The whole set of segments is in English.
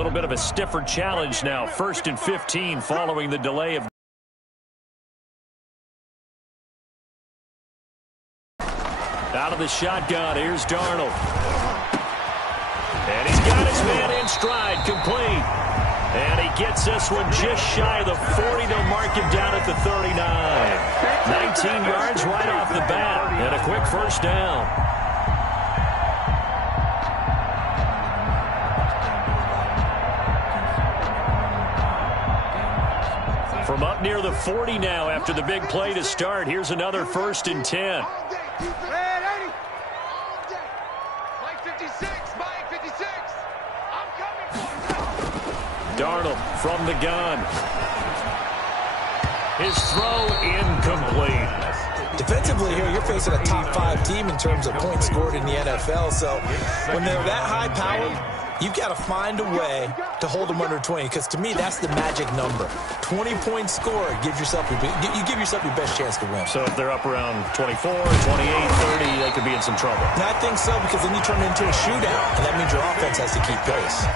little bit of a stiffer challenge now. 1st and 15 following the delay of. Out of the shotgun, here's Darnold. And he's got his man in stride, complete. And he gets this one just shy of the 40. They'll mark him down at the 39. 19 yards right off the bat, and a quick first down. From up near the 40 now after the big play to start. Here's another 1st and 10. Darnold from the gun. His throw incomplete. Defensively here, you're facing a top 5 team in terms of points scored in the NFL. So when they're that high powered, you've got to find a way to hold them under 20, because to me, that's the magic number. 20-point score, you give yourself your best chance to win. So if they're up around 24, 28, 30, they could be in some trouble. And I think so, because then you turn it into a shootout, and that means your offense has to keep pace.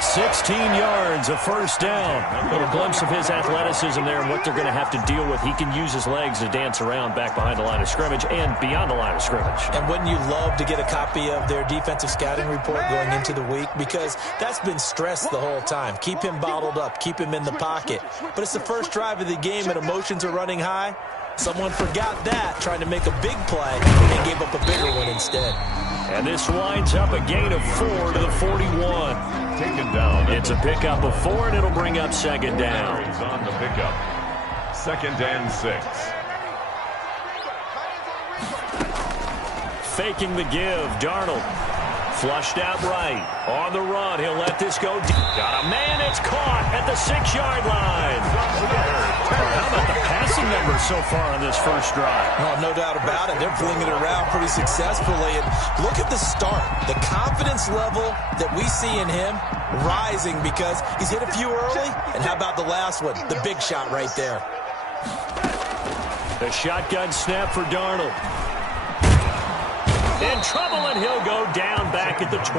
16 yards, a first down. A little glimpse of his athleticism there and what they're going to have to deal with. He can use his legs to dance around back behind the line of scrimmage and beyond the line of scrimmage. And wouldn't you love to get a copy of their defensive scouting report going into the week? Because that's been stressed the whole time. Keep him bottled up. Keep him in the pocket. But it's the first drive of the game and emotions are running high. Someone forgot that, trying to make a big play, and gave up a bigger one instead. And this winds up a gain of 4 to the 41. Taken down. It's a pickup of 4, and it'll bring up 2nd down. He's on the pickup. 2nd and 6. Faking the give, Darnold. Flushed out right. On the run, he'll let this go. Got a man, it's caught at the 6-yard line. How about the passing numbers so far on this first drive? Oh, no doubt about it. They're flinging it around pretty successfully. And look at the start. The confidence level that we see in him rising because he's hit a few early. And how about the last one? The big shot right there. The shotgun snap for Darnold. In trouble, and he'll go down back at the 12.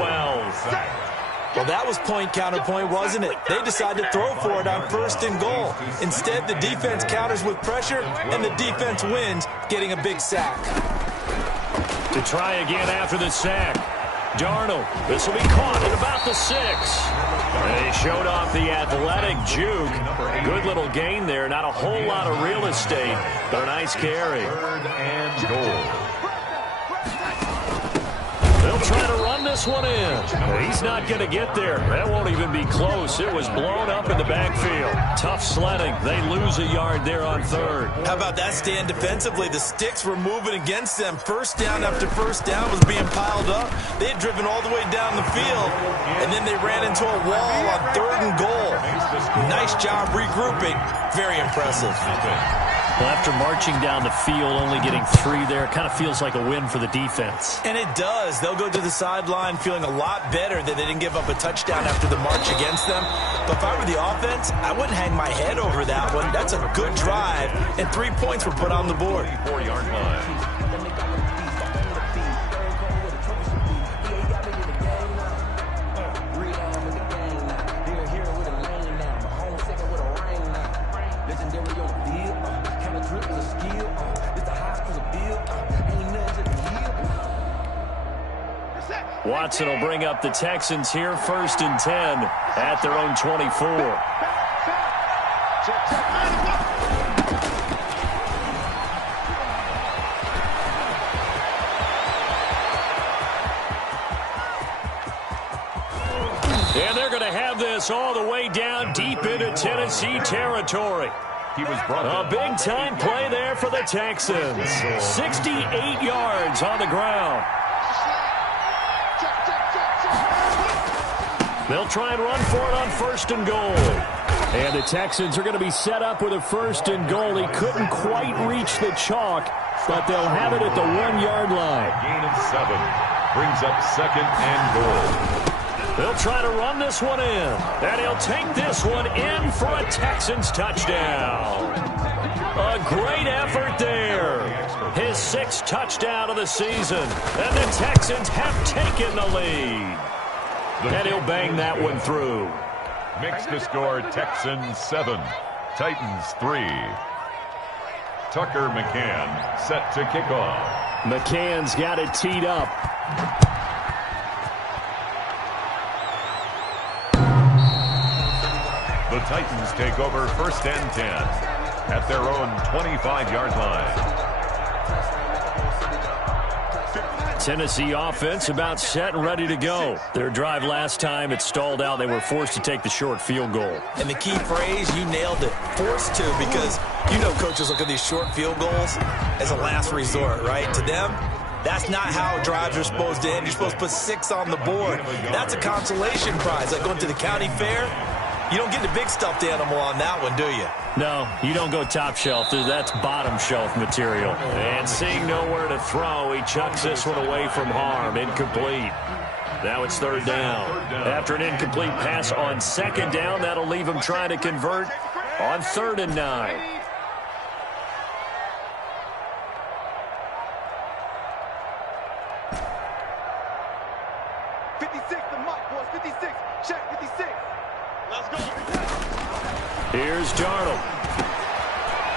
Well, that was point counterpoint, wasn't it? They decided to throw for it on 1st and goal. Instead, the defense counters with pressure, and the defense wins, getting a big sack. To try again after the sack. Darnold, this will be caught at about the 6. And he showed off the athletic juke. Good little gain there. Not a whole lot of real estate, but a nice carry. 3rd and goal. They'll try to run this one in. He's not going to get there. That won't even be close. It was blown up in the backfield. Tough sledding. They lose a yard there on 3rd. How about that stand defensively? The sticks were moving against them. First down after first down was being piled up. They had driven all the way down the field, and then they ran into a wall on 3rd and goal. Nice job regrouping. Very impressive. Well, after marching down the field, only getting 3 there, kind of feels like a win for the defense. And it does. They'll go to the sideline feeling a lot better that they didn't give up a touchdown after the march against them. But if I were the offense, I wouldn't hang my head over that one. That's a good drive, and 3 points were put on the board. 4-yard line. Watson will bring up the Texans here, 1st and 10 at their own 24. And they're going to have this all the way down deep into Tennessee territory. He was brought a big-time play there for the Texans. 68 yards on the ground. They'll try and run for it on 1st and goal. And the Texans are going to be set up with a 1st and goal. He couldn't quite reach the chalk, but they'll have it at the 1-yard line. Gain of 7 brings up 2nd and goal. They'll try to run this one in, and he'll take this one in for a Texans touchdown. A great effort there. His 6th touchdown of the season, and the Texans have taken the lead. And he'll bang that one through. Makes the score Texans 7, Titans 3. Tucker McCann set to kick off. McCann's got it teed up. The Titans take over 1st and 10 at their own 25-yard line. Tennessee offense about set and ready to go. Their drive last time, it stalled out. They were forced to take the short field goal. And the key phrase, you nailed it, forced to, because you know coaches look at these short field goals as a last resort, right? To them, that's not how drives are supposed to end. You're supposed to put 6 on the board. That's a consolation prize. Like going to the county fair, you don't get the big stuffed animal on that one, do you? No, you don't go top shelf. That's bottom shelf material. And seeing nowhere to throw, he chucks this one away from harm. Incomplete. Now it's 3rd down. After an incomplete pass on 2nd down, that'll leave him trying to convert on 3rd and 9. Here's Darnold.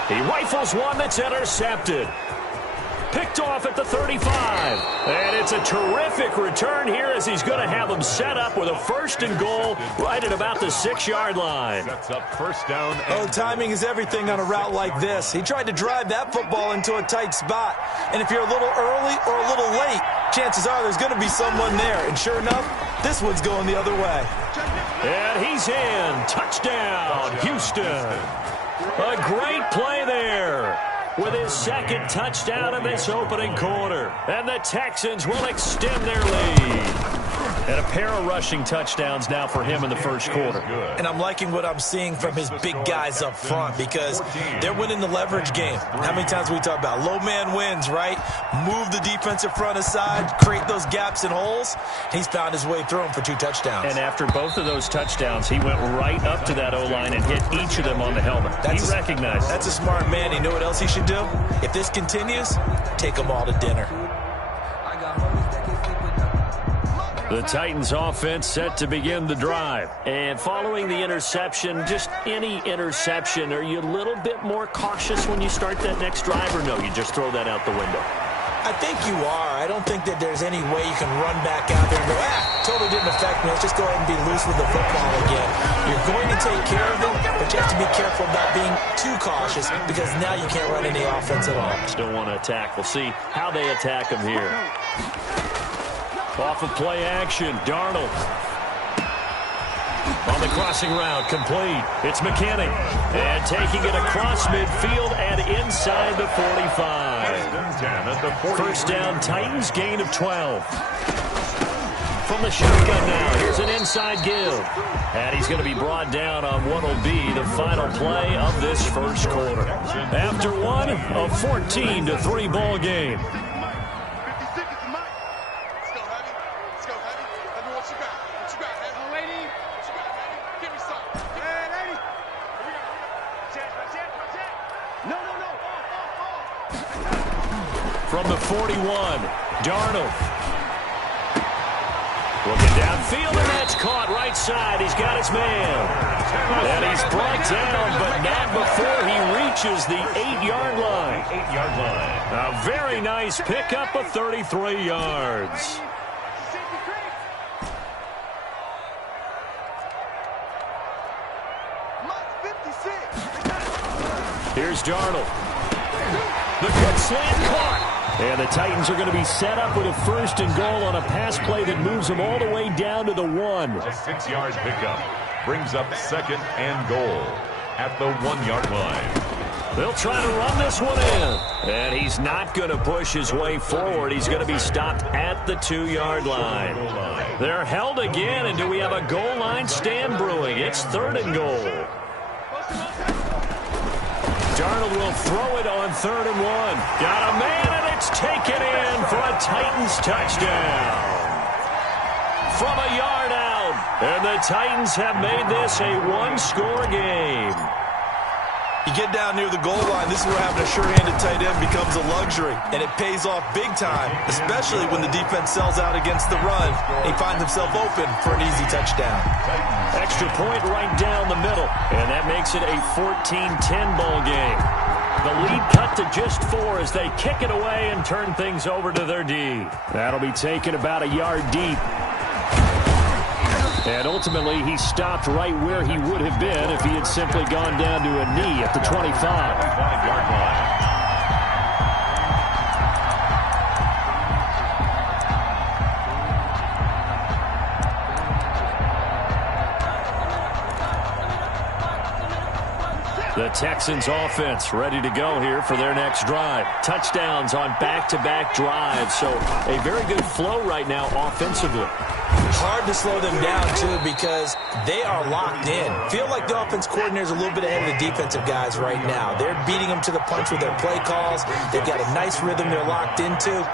He rifles one that's intercepted. Picked off at the 35. And it's a terrific return here as he's going to have them set up with a 1st and goal right at about the 6-yard line. Sets up 1st down. Oh, timing is everything on a route like this. He tried to drive that football into a tight spot. And if you're a little early or a little late, chances are there's going to be someone there. And sure enough, this one's going the other way. And he's in. Touchdown, Houston. A great play there with his 2nd touchdown of this opening quarter. And the Texans will extend their lead. And a pair of rushing touchdowns now for him in the 1st quarter. And I'm liking what I'm seeing from his big guys up front because they're winning the leverage game. How many times we talk about low man wins, right? Move the defensive front aside, create those gaps and holes. He's found his way through them for 2 touchdowns. And after both of those touchdowns, he went right up to that O-line and hit each of them on the helmet. He recognized it. That's a smart man. You know what else he should do? If this continues, take them all to dinner. The Titans offense set to begin the drive. And following the interception, just any interception, are you a little bit more cautious when you start that next drive, or no, you just throw that out the window? I think you are. I don't think that there's any way you can run back out there and go, totally didn't affect me. Let's just go ahead and be loose with the football again. You're going to take care of it, but you have to be careful about being too cautious because now you can't run any offense at all. Still want to attack. We'll see how they attack him here. Off of play action, Darnold. On the crossing route, complete. It's McKinney. And taking it across midfield and inside the 45. 1st down, Titans, gain of 12. From the shotgun now, here's an inside give. And he's going to be brought down on what will be the final play of this 1st quarter. After one, a 14-3 ball game. From the 41, Darnold. Looking downfield, and that's caught right side. He's got his man. And he's brought down, but not before he reaches the 8-yard line. 8-yard line. A very nice pickup of 33 yards. Here's Darnold. The good slant caught. And the Titans are going to be set up with a 1st and goal on a pass play that moves them all the way down to the 1. A 6-yard pickup brings up 2nd and goal at the 1-yard line. They'll try to run this one in. And he's not going to push his way forward. He's going to be stopped at the 2-yard line. They're held again, and do we have a goal line stand brewing? It's 3rd and goal. Darnold will throw it on 3rd and 1. Got a man, and it's taken in for a Titans touchdown. From a yard out, and the Titans have made this a 1-score game. You get down near the goal line, this is where having a sure-handed tight end becomes a luxury, and it pays off big time, especially when the defense sells out against the run. He finds himself open for an easy touchdown. Extra point right down the middle, and that makes it a 14-10 ball game. The lead cut to just 4 as they kick it away and turn things over to their D. That'll be taken about a yard deep. And ultimately, he stopped right where he would have been if he had simply gone down to a knee at the 25. 5-yard line. The Texans offense ready to go here for their next drive. Touchdowns on back-to-back drives, so a very good flow right now offensively. Hard to slow them down, too, because they are locked in. Feel like the offense coordinator is a little bit ahead of the defensive guys right now. They're beating them to the punch with their play calls. They've got a nice rhythm they're locked into.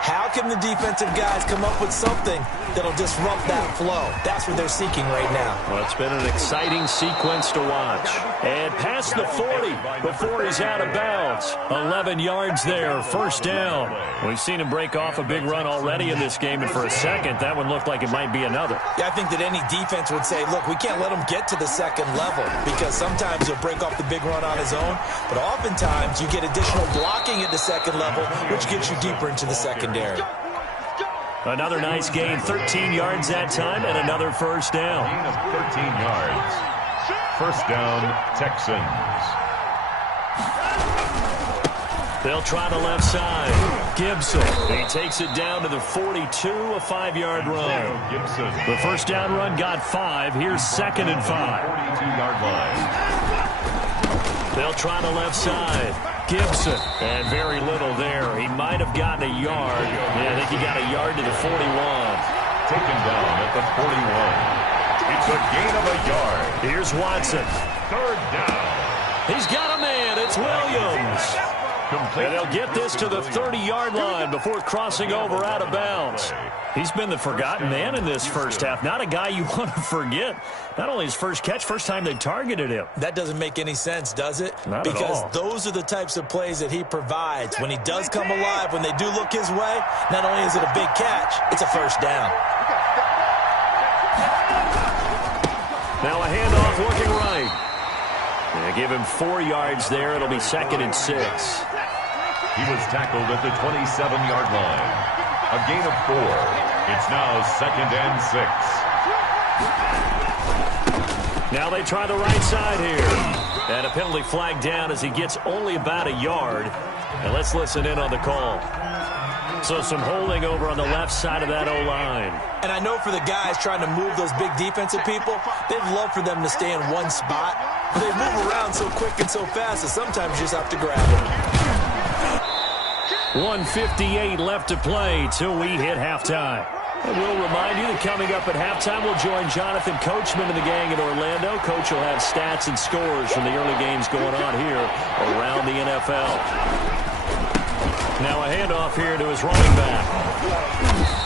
How can the defensive guys come up with something that'll disrupt that flow? That's what they're seeking right now. Well, it's been an exciting sequence to watch. And past the 40 before he's out of bounds. 11 yards there, first down. We've seen him break off a big run already in this game, and for a second, that one looked like it might be another. Yeah, I think that any defense would say, look, we can't let him get to the second level, because sometimes he'll break off the big run on his own, but oftentimes you get additional blocking at the second level, which gets you deeper into the secondary. Another nice gain, 13 yards that time, and another first down. Gain of 13 yards. First down, Texans. They'll try the left side. Gibson, he takes it down to the 42, a 5-yard run. Gibson. The first down run got 5. Here's second and 5. 42-yard line. They'll try the left side. Gibson, and very little there. He might have gotten a yard. Yeah, I think he got a yard to the 41. Taken down at the 41. It's a gain of a yard. Here's Watson. Third down. He's got a man. It's Williams. And they'll get this to the 30-yard line before crossing over out of bounds. He's been the forgotten man in this first half. Not a guy you want to forget. Not only his first catch, first time they targeted him. That doesn't make any sense, does it? Not at all. Because those are the types of plays that he provides. When he does come alive, when they do look his way, not only is it a big catch, it's a first down. Now a handoff looking right. They give him 4 yards there. It'll be second and 6. He was tackled at the 27-yard line. A gain of 4. It's now second and 6. Now they try the right side here. And a penalty flag down as he gets only about a yard. And let's listen in on the call. So some holding over on the left side of that O-line. And I know for the guys trying to move those big defensive people, they'd love for them to stay in one spot. But they move around so quick and so fast that sometimes you just have to grab them. 1:58 left to play till we hit halftime. And we'll remind you that coming up at halftime, we'll join Jonathan Coachman and the gang in Orlando. Coach will have stats and scores from the early games going on here around the NFL. Now a handoff here to his running back.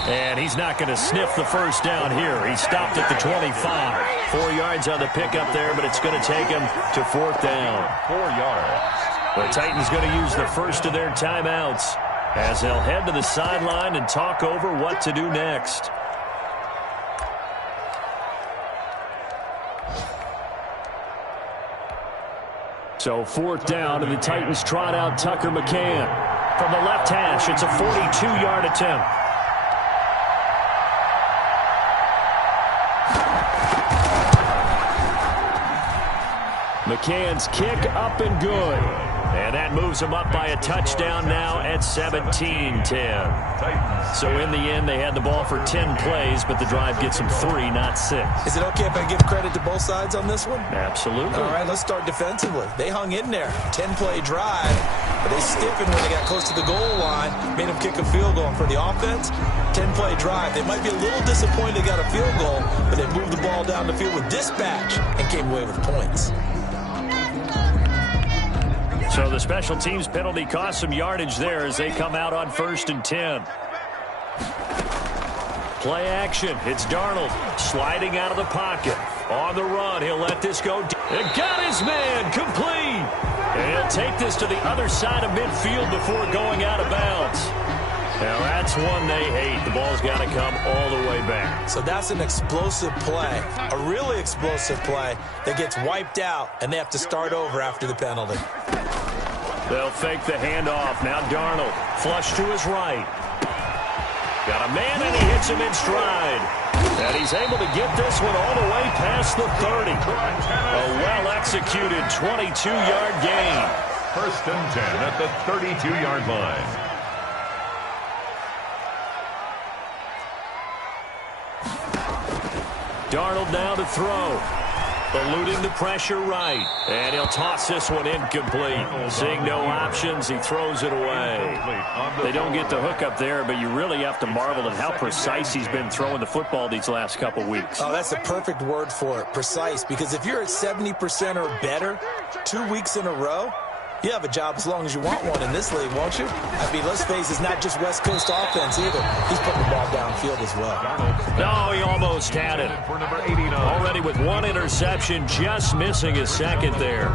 And he's not going to sniff the first down here. He stopped at the 25. 4 yards on the pickup there, but it's going to take him to fourth down. 4 yards. The Titans going to use the first of their timeouts as they'll head to the sideline and talk over what to do next. So fourth down, and the Titans trot out Tucker McCann. From the left hash, it's a 42-yard attempt. McCann's kick up and good. And that moves them up by a touchdown now at 17-10. So in the end, they had the ball for 10 plays, but the drive gets them 3, not 6. Is it okay if I give credit to both sides on this one? Absolutely. All right, let's start defensively. They hung in there. 10-play drive, but they stiffened when they got close to the goal line, made them kick a field goal. And for the offense, 10-play drive. They might be a little disappointed they got a field goal, but they moved the ball down the field with dispatch and came away with points. So the special teams penalty cost some yardage there as they come out on 1st and 10. Play action. It's Darnold sliding out of the pocket. On the run, he'll let this go. It got his man complete. And he'll take this to the other side of midfield before going out of bounds. Now, that's one they hate. The ball's got to come all the way back. So that's an explosive play, a really explosive play that gets wiped out, and they have to start over after the penalty. They'll fake the handoff. Now Darnold, flush to his right. Got a man, and he hits him in stride. And he's able to get this one all the way past the 30. A well-executed 22-yard gain. First and 10 at the 32-yard line. Darnold now to throw. Eluding the pressure right. And he'll toss this one incomplete. Seeing no options, he throws it away. They don't get the hook up there, but you really have to marvel at how precise he's been throwing the football these last couple weeks. Oh, that's the perfect word for it, precise. Because if you're at 70% or better 2 weeks in a row, you have a job as long as you want one in this league, won't you? I mean, let's face it, it's not just West Coast offense either. He's putting the ball downfield as well. No, he almost had it. Already with one interception, just missing his second there.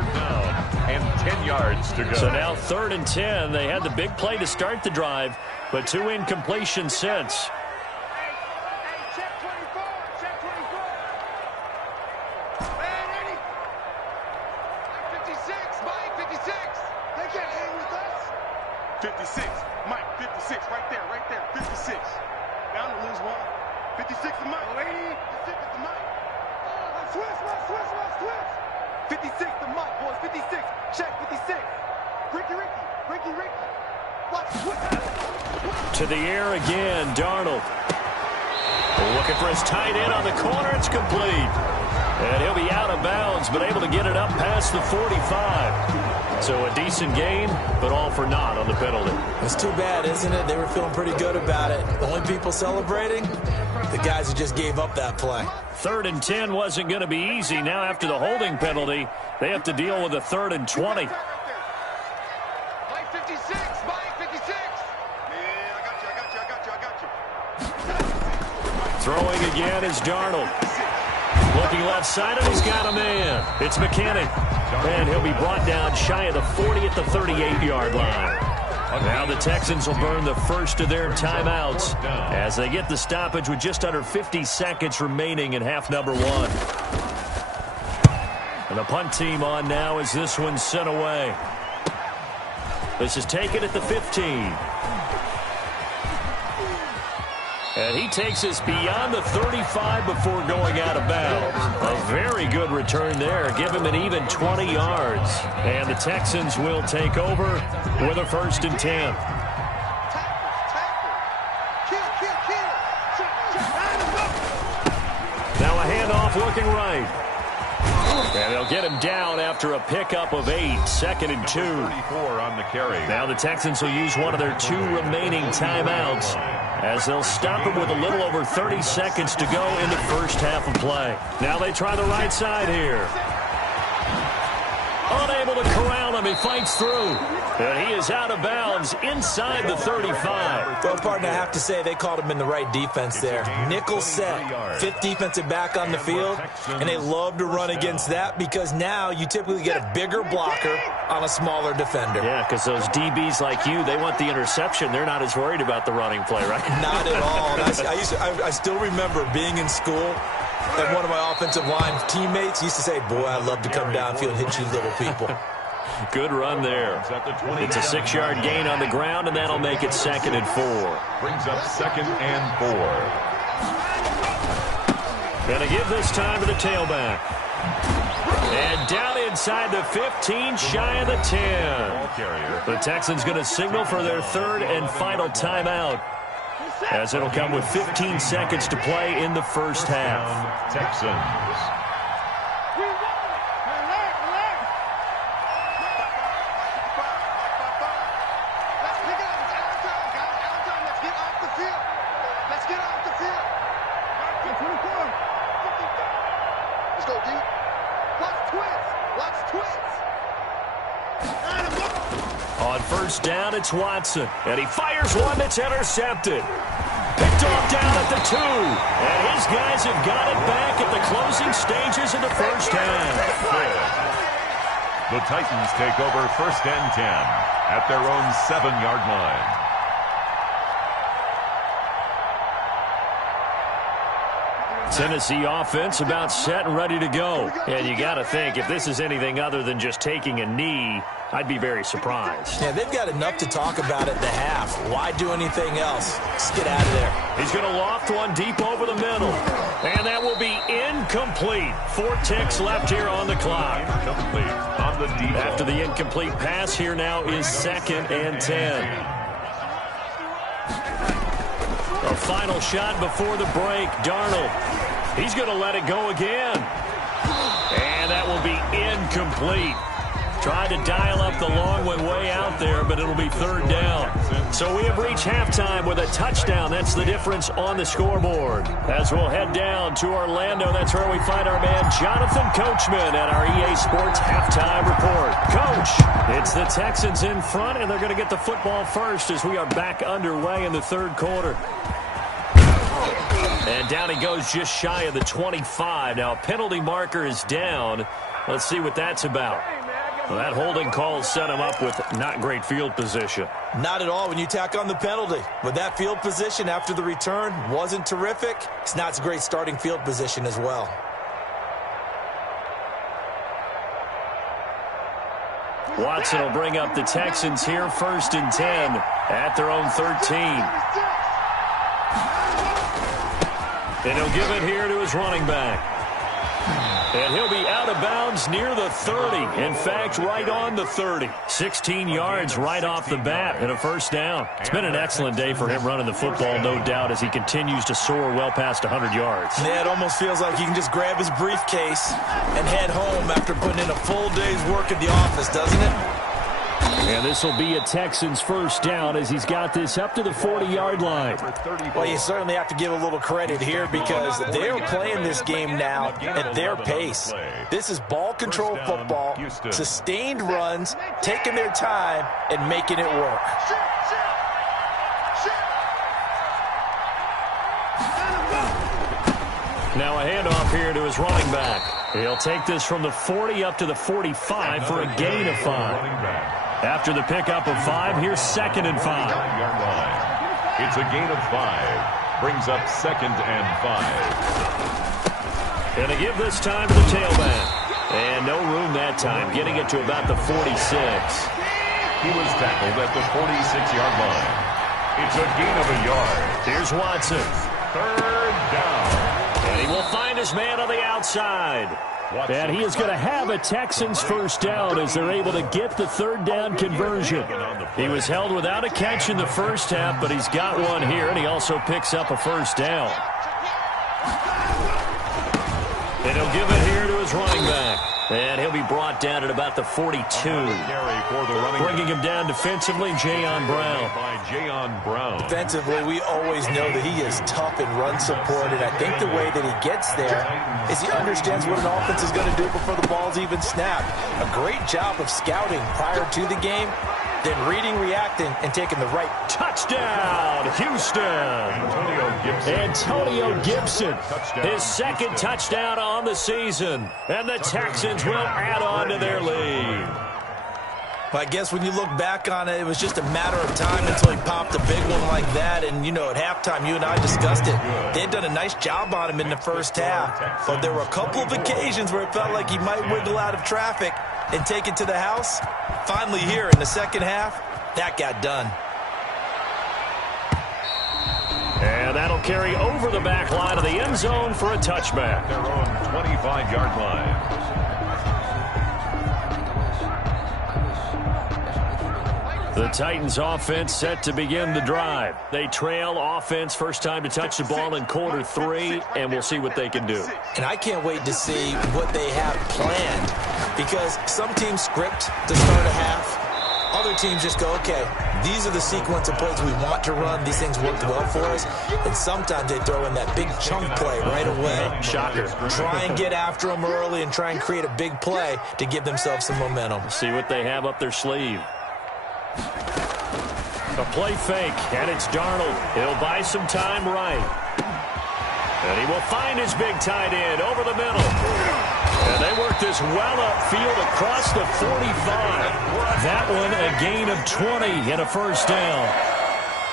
And 10 yards to go. So now 3rd and 10. They had the big play to start the drive, but 2 incompletions since. To the air again, Darnold. Looking for his tight end on the corner. It's complete. And he'll be out of bounds, but able to get it up past the 45. So a decent gain, but all for naught on the penalty. It's too bad, isn't it? They were feeling pretty good about it. The only people celebrating, the guys who just gave up that play. 3rd and 10 wasn't going to be easy. Now after the holding penalty, they have to deal with a 3rd and 20. Throwing again is Darnold. Looking left side, and he's got a man. It's McKinnon. And he'll be brought down shy of the 40 at the 38-yard line. Now the Texans will burn the first of their timeouts as they get the stoppage with just under 50 seconds remaining in half number 1. And the punt team on now as this one's sent away. This is taken at the 15. And he takes us beyond the 35 before going out of bounds. A very good return there. Give him an even 20 yards. And the Texans will take over with a 1st and 10. Now a handoff looking right. And they'll get him down after a pickup of 8. 2nd and 2. 34 on the carry. Now the Texans will use one of their 2 remaining timeouts as they'll stop him with a little over 30 seconds to go in the first half of play. Now they try the right side here. Unable to corral him. He fights through. And he is out of bounds inside the 35. Well, partner, I have to say they called him in the right defense there. Nickel set, 5th defensive back on the field, and they love to run against that because now you typically get a bigger blocker on a smaller defender. Yeah, because those DBs like you, they want the interception. They're not as worried about the running play, right? Not at all. I still remember being in school, and one of my offensive line teammates used to say, boy, I love to come downfield and hit you little people. Good run there. It's a 6-yard gain on the ground, and that'll make it 2nd and 4. Brings up 2nd and 4. Gonna give this time to the tailback. And down inside the 15, shy of the 10. The Texans going to signal for their 3rd and final timeout, as it'll come with 15 seconds to play in the first half. Texans. On first down, it's Watson. And he fires one that's intercepted. Picked off down at the 2. And his guys have got it back at the closing stages of the first half. The Titans take over 1st and 10 at their own 7-yard line. Tennessee offense about set and ready to go. And you got to think, if this is anything other than just taking a knee, I'd be very surprised. Yeah, they've got enough to talk about at the half. Why do anything else? Let's get out of there. He's going to loft one deep over the middle. And that will be incomplete. 4 ticks left here on the clock. Incomplete on the deep. After the incomplete pass, here now is 2nd and 10. A final shot before the break. Darnold. He's going to let it go again. And that will be incomplete. Tried to dial up the long one way out there, but it'll be 3rd down. So we have reached halftime with a touchdown. That's the difference on the scoreboard. As we'll head down to Orlando, that's where we find our man Jonathan Coachman at our EA Sports Halftime Report. Coach, it's the Texans in front, and they're going to get the football first as we are back underway in the 3rd quarter. And down he goes just shy of the 25. Now, penalty marker is down. Let's see what that's about. Well, that holding call set him up with not great field position. Not at all when you tack on the penalty. But that field position after the return wasn't terrific. It's not a great starting field position as well. Watson will bring up the Texans here, 1st and 10 at their own 13. And he'll give it here to his running back. And he'll be out of bounds near the 30. In fact, right on the 30. 16 yards right off the bat and a 1st down. It's been an excellent day for him running the football, no doubt, as he continues to soar well past 100 yards. Yeah, it almost feels like he can just grab his briefcase and head home after putting in a full day's work at the office, doesn't it? And this will be a Texans 1st down as he's got this up to the 40-yard line. Well, you certainly have to give a little credit here because they're playing this game now at their pace. This is ball control football, sustained runs, taking their time, and making it work. Now a handoff here to his running back. He'll take this from the 40 up to the 45 for a gain of 5. After the pickup of 5, here's 2nd and 5. It's a gain of 5. Brings up 2nd and 5. And to give this time to the tailback. And no room that time, getting it to about the 46. He was tackled at the 46-yard line. It's a gain of a yard. Here's Watson. 3rd down. And he will find his man on the outside. And he is going to have a Texans 1st down as they're able to get the 3rd down conversion. He was held without a catch in the 1st half, but he's got one here, and he also picks up a 1st down. And he'll give it here to his running back. And he'll be brought down at about the 42. Bringing him down defensively, Jayon Brown. Defensively, we always know that he is tough in run support, and I think the way that he gets there is he understands what an offense is going to do before the ball's even snapped. A great job of scouting prior to the game, then reading, reacting, and taking the right. Touchdown, Houston. Antonio Gibson, his 2nd touchdown on the season. And the Texans will add on to their lead. But I guess when you look back on it, it was just a matter of time until he popped a big one like that. And, you know, at halftime, you and I discussed it. They had done a nice job on him in the 1st half. But there were a couple of occasions where it felt like he might wiggle out of traffic and take it to the house. Finally here in the 2nd half, that got done. And that'll carry over the back line of the end zone for a touchback. Their own 25-yard line. The Titans offense set to begin the drive. They trail offense, first time to touch the ball in quarter 3, and we'll see what they can do. And I can't wait to see what they have planned, because some teams script to start a half. Other teams just go, okay, these are the sequence of plays we want to run. These things worked well for us. And sometimes they throw in that big chunk play right away. Shocker. Try and get after them early and try and create a big play to give themselves some momentum. See what they have up their sleeve. A play fake, and it's Darnold. He'll buy some time right. And he will find his big tight end over the middle. And they work this well upfield across the 45. That one a gain of 20 and a first down.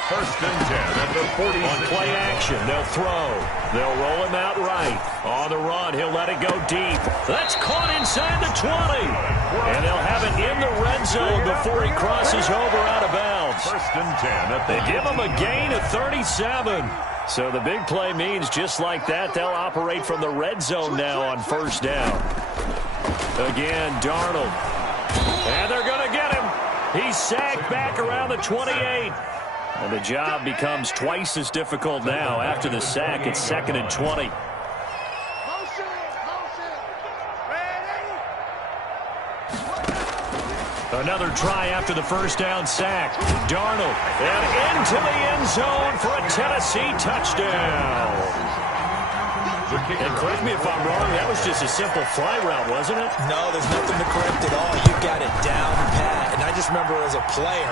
First and 10 at the 40. On play action, they'll throw. They'll roll him out right. On the run, he'll let it go deep. That's caught inside the 20. And they'll have it in the red zone before he crosses over out of bounds. First and 10 at the They give him a gain of 37. So the big play means just like that, they'll operate from the red zone now on first down. Again, Darnold. And they're going to get him. He's sacked back around the 28. And the job becomes twice as difficult now. After the sack, it's 2nd and 20. Another try after the first down sack. Darnold, and into the end zone for a Tennessee touchdown. And correct me if I'm wrong, that was just a simple fly route, wasn't it? No, there's nothing to correct at all. You got it down pat. And I just remember as a player,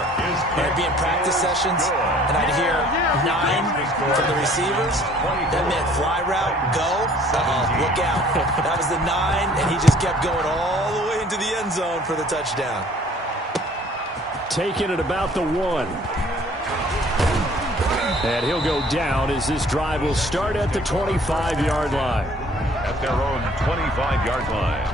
I'd be in practice sessions, and I'd hear 9 from the receivers. That meant fly route, go. Look out. That was the 9, and he just kept going all the way into the end zone for the touchdown. Taking it about the 1. And he'll go down as this drive will start at the 25-yard line. At their own 25-yard line.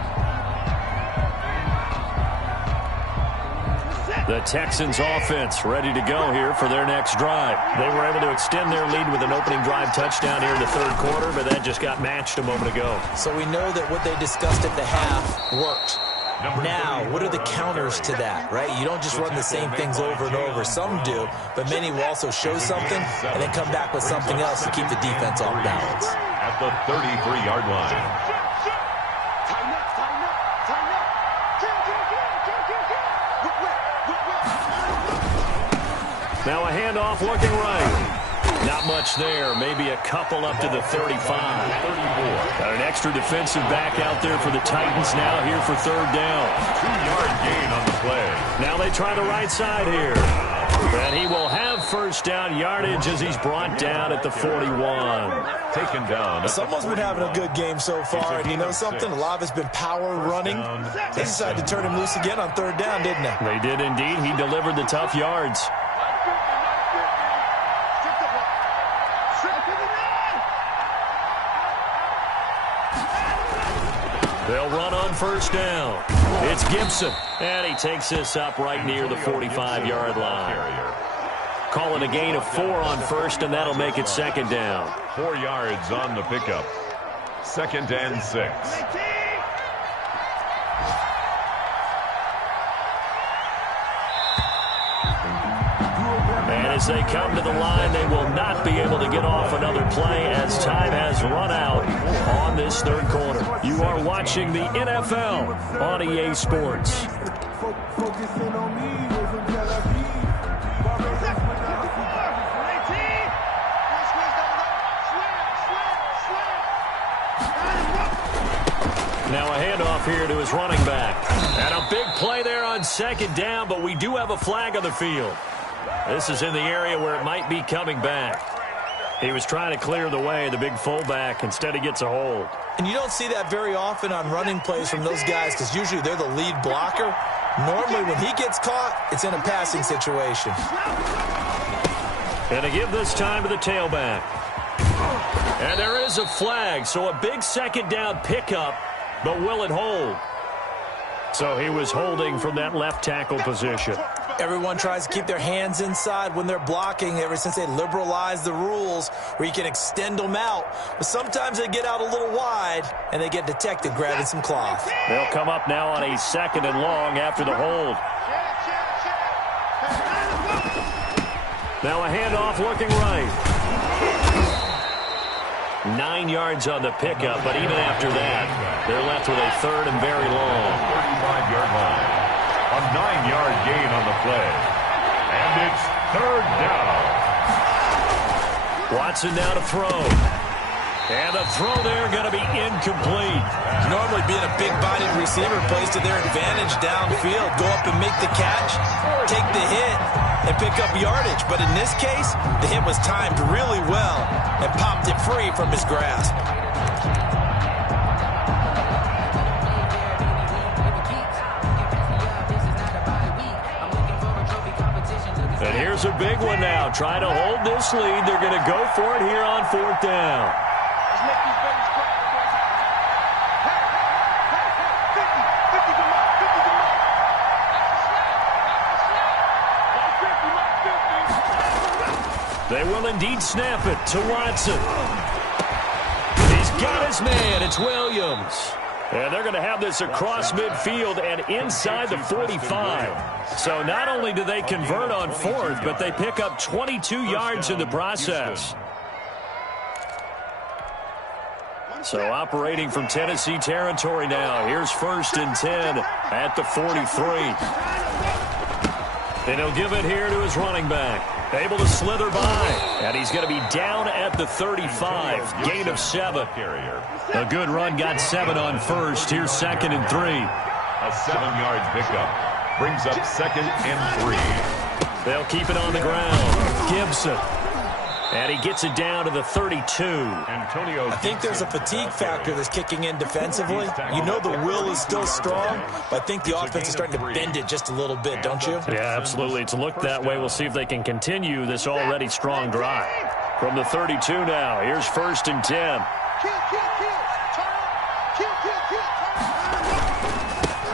The Texans offense ready to go here for their next drive. They were able to extend their lead with an opening drive touchdown here in the third quarter, but that just got matched a moment ago. So we know that what they discussed at the half worked. Now, what are the counters to that, right? You don't just run the same things over and over. Some do, but many will also show something and then come back with something else to keep the defense off balance. At the 33-yard line. Now a handoff looking right. Not much there. Maybe a couple up to the 35. 34. Got an extra defensive back out there for the Titans now here for third down. 2-yard gain on the play. Now they try the right side here. And he will have first down yardage as he's brought down at the 41. Taken down. Someone's been having a good game so far, and you know something? A lot of it's been power running. They decided to turn him loose again on third down, didn't they? They did indeed. He delivered the tough yards. They'll run on first down. It's Gibson, and he takes this up right near the 45-yard line. Call it a gain of 4 on first, and that'll make it second down. 4 yards on the pickup. 2nd and 6. And as they come to the line, they will not be able to get off another play as time has run out on this third quarter. You are watching the NFL on EA Sports. Now a handoff here to his running back. And a big play there on second down, but we do have a flag on the field. This is in the area where it might be coming back. He was trying to clear the way, the big fullback. Instead, he gets a hold. And you don't see that very often on running plays from those guys because usually they're the lead blocker. Normally, when he gets caught, it's in a passing situation. And to give this time to the tailback. And there is a flag, so a big second down pickup, but will it hold? So he was holding from that left tackle position. Everyone tries to keep their hands inside when they're blocking ever since they liberalized the rules where you can extend them out. But sometimes they get out a little wide and they get detected grabbing some cloth. They'll come up now on a 2nd and long after the hold. Now a handoff looking right. 9 yards on the pickup, but even after that, they're left with a 3rd and very long. 35-yard line. A 9-yard gain on the play. And it's third down. Watson now to throw. And the throw there going to be incomplete. Normally being a big-bodied receiver plays to their advantage downfield. Go up and make the catch, take the hit, and pick up yardage. But in this case, the hit was timed really well and popped it free from his grasp. And here's a big one now. Trying to hold this lead. They're going to go for it here on 4th down. They will indeed snap it to Watson. He's got his man. It's Williams. And they're going to have this across midfield and inside the 45. So not only do they convert on 4th, but they pick up 22 yards in the process. So operating from Tennessee territory now. Here's 1st and 10 at the 43. And he'll give it here to his running back. Able to slither by. And he's going to be down at the 35. Gain of 7. A good run, got 7 on 1st. Here's 2nd and 3. A 7-yard pickup brings up 2nd and 3. They'll keep it on the ground. Gibson. And he gets it down to the 32. I think there's a fatigue factor that's kicking in defensively. You know the will is still strong, but I think the offense is starting to bend it just a little bit, don't you? Yeah, absolutely. It's looked that way. We'll see if they can continue this already strong drive. From the 32 now, here's 1st and 10.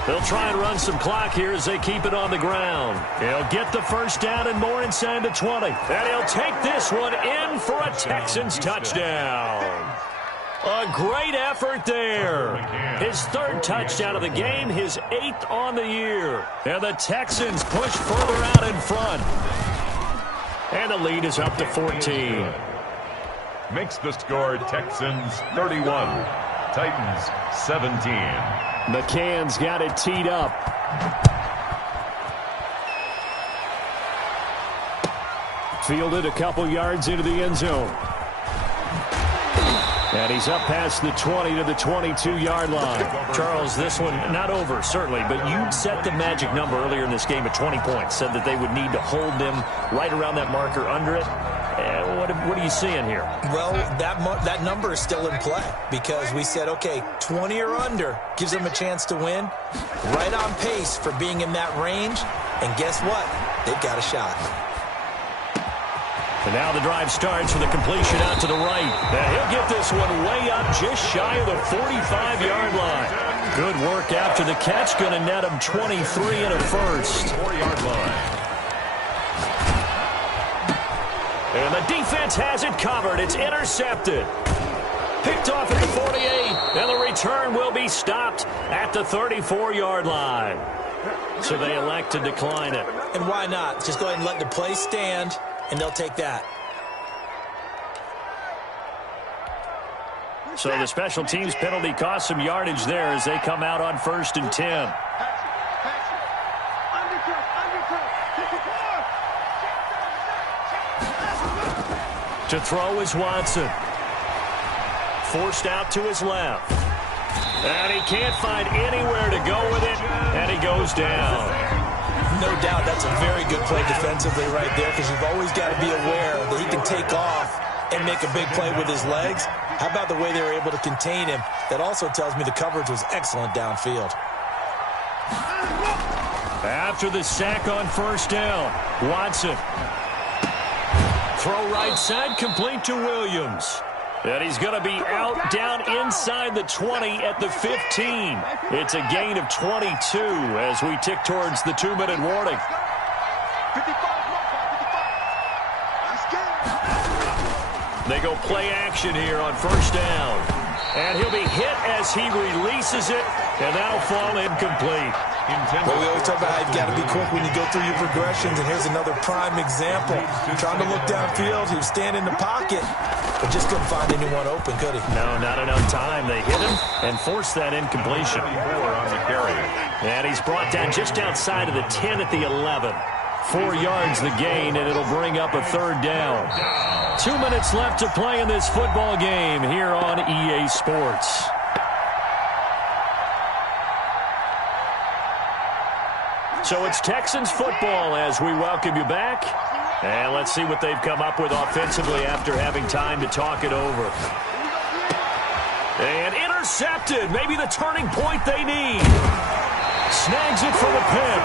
They'll try and run some clock here as they keep it on the ground. He'll get the 1st down and more inside the 20. And he'll take this one in for a Texans touchdown. A great effort there. His 3rd touchdown of the game, his 8th on the year. And the Texans push further out in front. And the lead is up to 14. Makes the score Texans 31, Titans 17. McCann's got it teed up. Fielded a couple yards into the end zone. And he's up past the 20 to the 22-yard line. Charles, this one not over, certainly, but you set the magic number earlier in this game at 20 points. Said that they would need to hold them right around that marker under it. What are you seeing here? Well, that number is still in play because we said, okay, 20 or under gives them a chance to win. Right on pace for being in that range. And guess what? They've got a shot. And now the drive starts with a completion out to the right. And he'll get this one way up just shy of the 45-yard line. Good work after the catch. Going to net him 23 and a 1st. 4-yard line. And the defense has it covered. It's intercepted. Picked off at the 48. And the return will be stopped at the 34-yard line. So they elect to decline it. And why not? Just go ahead and let the play stand, and they'll take that. So the special teams penalty cost some yardage there as they come out on 1st and 10. To throw is Watson. Forced out to his left. And he can't find anywhere to go with it, and he goes down. No doubt that's a very good play defensively right there because you've always got to be aware that he can take off and make a big play with his legs. How about the way they were able to contain him? That also tells me the coverage was excellent downfield. After the sack on 1st down, Watson. Throw right side, complete to Williams. And he's going to be out down inside the 20 at the 15. It's a gain of 22 as we tick towards the 2-minute warning. They go play action here on 1st down. And he'll be hit as he releases it, and that'll fall incomplete. Well, we always talk about how you've got to be quick when you go through your progressions, and here's another prime example. Trying to look downfield, he was standing in the pocket, but just couldn't find anyone open, could he? No, not enough time. They hit him and forced that incompletion. And he's brought down just outside of the 10 at the 11. 4 yards the gain, and it'll bring up a 3rd down. 2 minutes left to play in this football game here on EA Sports. So it's Texans football as we welcome you back. And let's see what they've come up with offensively after having time to talk it over. And intercepted. Maybe the turning point they need. Snags it for the pick.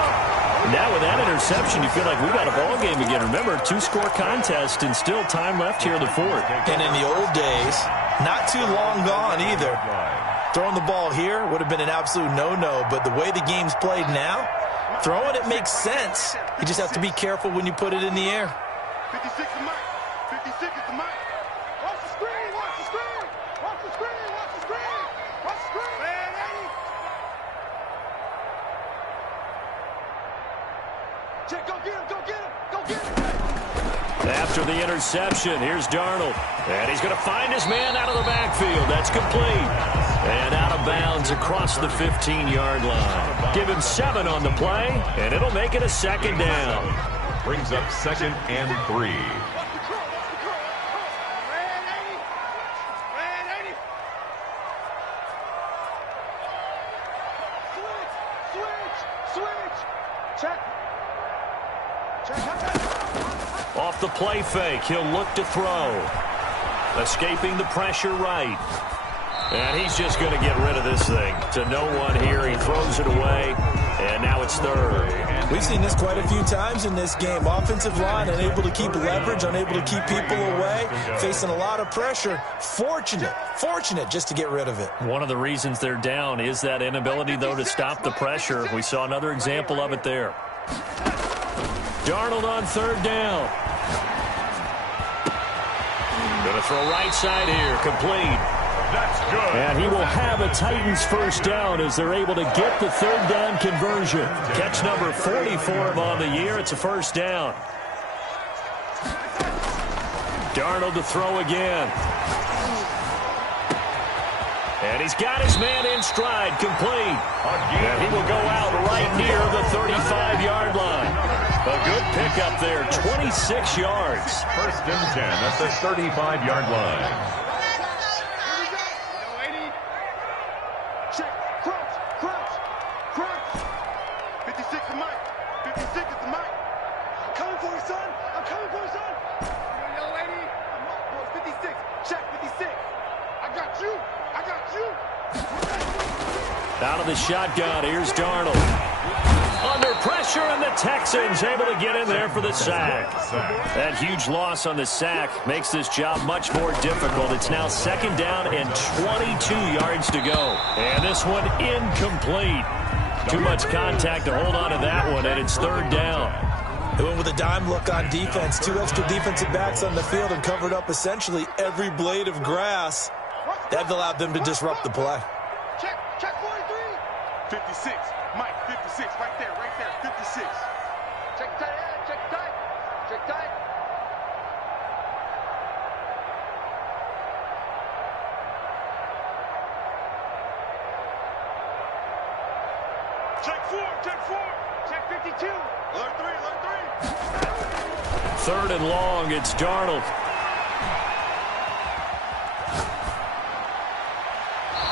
Now with that interception, you feel like we got a ball game again. Remember, 2-score contest and still time left here in the fourth. And in the old days, not too long gone either. Throwing the ball here would have been an absolute no-no, but the way the game's played now, throwing it makes sense. You just have to be careful when you put it in the air. 56 is Mike. 56 is the Mike. Watch the screen. Watch the screen. Watch the screen. Watch the screen. Watch the screen. Man, check. Go get him. Go get him. Go get him. After the interception, here's Darnold. And he's going to find his man out of the backfield. That's complete. And out of bounds across the 15-yard line. Give him 7 on the play, and it'll make it a second down. Brings up 2nd and 3. Off the play fake, he'll look to throw. Escaping the pressure right. And he's just going to get rid of this thing. To no one here, he throws it away, and now it's 3rd. We've seen this quite a few times in this game. Offensive line unable to keep leverage, unable to keep people away, facing a lot of pressure. Fortunate just to get rid of it. One of the reasons they're down is that inability, though, to stop the pressure. We saw another example of it there. Darnold on 3rd down. Going to throw right side here, complete. That's good. And he will have a Titans first down as they're able to get the 3rd down conversion. Catch number 40 for him on the year. It's a first down. Darnold to throw again. And he's got his man in stride, complete. And he will go out right near the 35-yard line. A good pickup there, 26 yards. 1st and 10 at the 35-yard line. Out of the shotgun, here's Darnold. Under pressure, and the Texans able to get in there for the sack. That huge loss on the sack makes this job much more difficult. It's now 2nd down and 22 yards to go. And this one incomplete. Too much contact to hold on to that one, and it's 3rd down. They went with a dime look on defense. 2 extra defensive backs on the field and covered up essentially every blade of grass. That allowed them to disrupt the play. Check 43. 56. Mike, 56. Right there. 56. Check tight. Check tight. Check tight. Check 4. Check 52. Alert 3. 3rd and long, it's Darnold.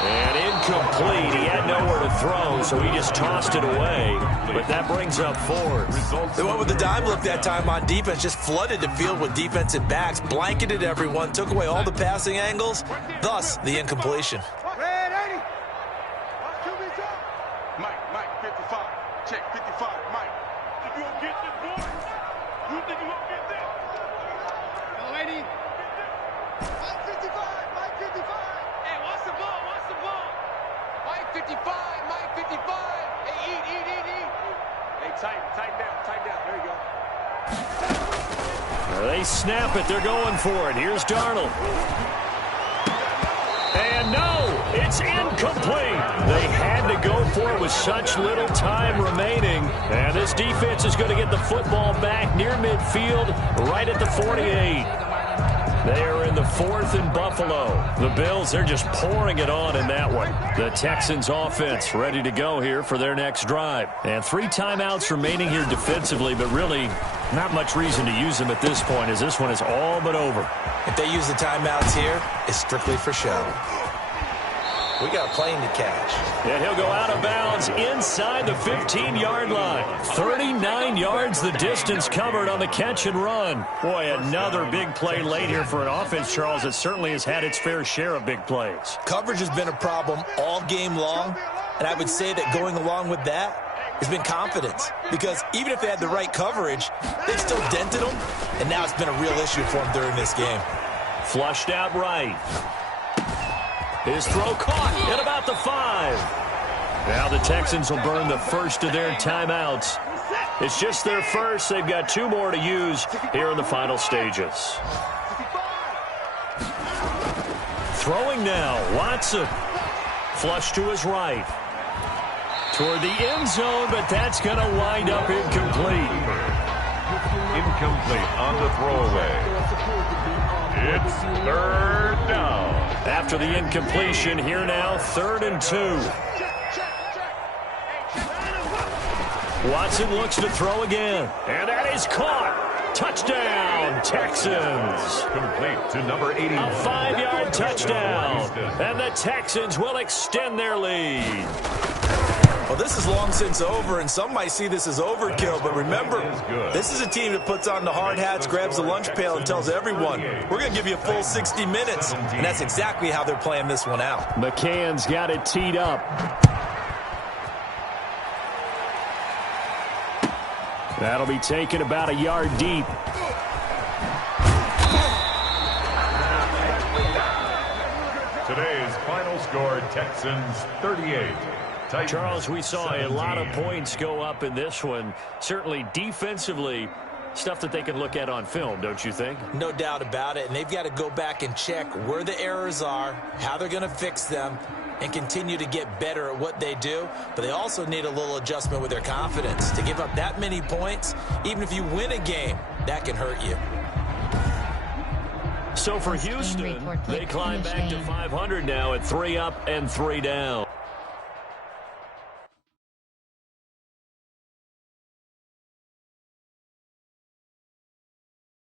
And incomplete. He had nowhere to throw, so he just tossed it away. But that brings up 4th. They went with the dime look that time on defense, just flooded the field with defensive backs, blanketed everyone, took away all the passing angles, thus the incompletion. Red 80. Mike, 55. Check 55. Mike. If you don't get this, boy, you think you won't get this? No, 80. Mike 55. Mike 55. Hey, what's the ball? Mike 55. Mike 55. Hey, eat. Hey, tight down. There you go. They snap it. They're going for it. Here's Darnold. And no, it's incomplete. They had to go for it with such little time remaining. And this defense is going to get the football back near midfield, right at the 48. They are in the 4th in Buffalo. The Bills, they're just pouring it on in that one. The Texans offense ready to go here for their next drive. And 3 timeouts remaining here defensively, but really not much reason to use them at this point, as this one is all but over. If they use the timeouts here, it's strictly for show. We got a plane to catch. And he'll go out of bounds inside the 15-yard line. 39 yards the distance covered on the catch and run. Boy, another big play late here for an offense, Charles, that certainly has had its fair share of big plays. Coverage has been a problem all game long, and I would say that going along with that, has been confidence. Because even if they had the right coverage, they've still dented them, and now it's been a real issue for them during this game. Flushed out right. His throw caught at about the 5. Now the Texans will burn the first of their timeouts. It's just their first. They've got 2 more to use here in the final stages. Throwing now, Watson. Flush to his right. Toward the end zone, but that's going to wind up incomplete. Incomplete on the throwaway. It's 3rd down. After the incompletion, here now, 3rd and 2. Watson looks to throw again. And that is caught. Touchdown, Texans. Complete to number 80. A 5-yard touchdown. And the Texans will extend their lead. Well, this is long since over, and some might see this as overkill. But remember, this is a team that puts on the hard hats, grabs the lunch pail, and tells everyone, we're going to give you a full 60 minutes. And that's exactly how they're playing this one out. McCann's got it teed up. That'll be taken about a yard deep. Today's final score, Texans 38. Titans Charles, we saw 17. A lot of points go up in this one. Certainly defensively, stuff that they can look at on film, don't you think? No doubt about it. And they've got to go back and check where the errors are, how they're going to fix them, and continue to get better at what they do. But they also need a little adjustment with their confidence. To give up that many points, even if you win a game, that can hurt you. So for Houston, they climb back to 500 now at 3 up and 3 down.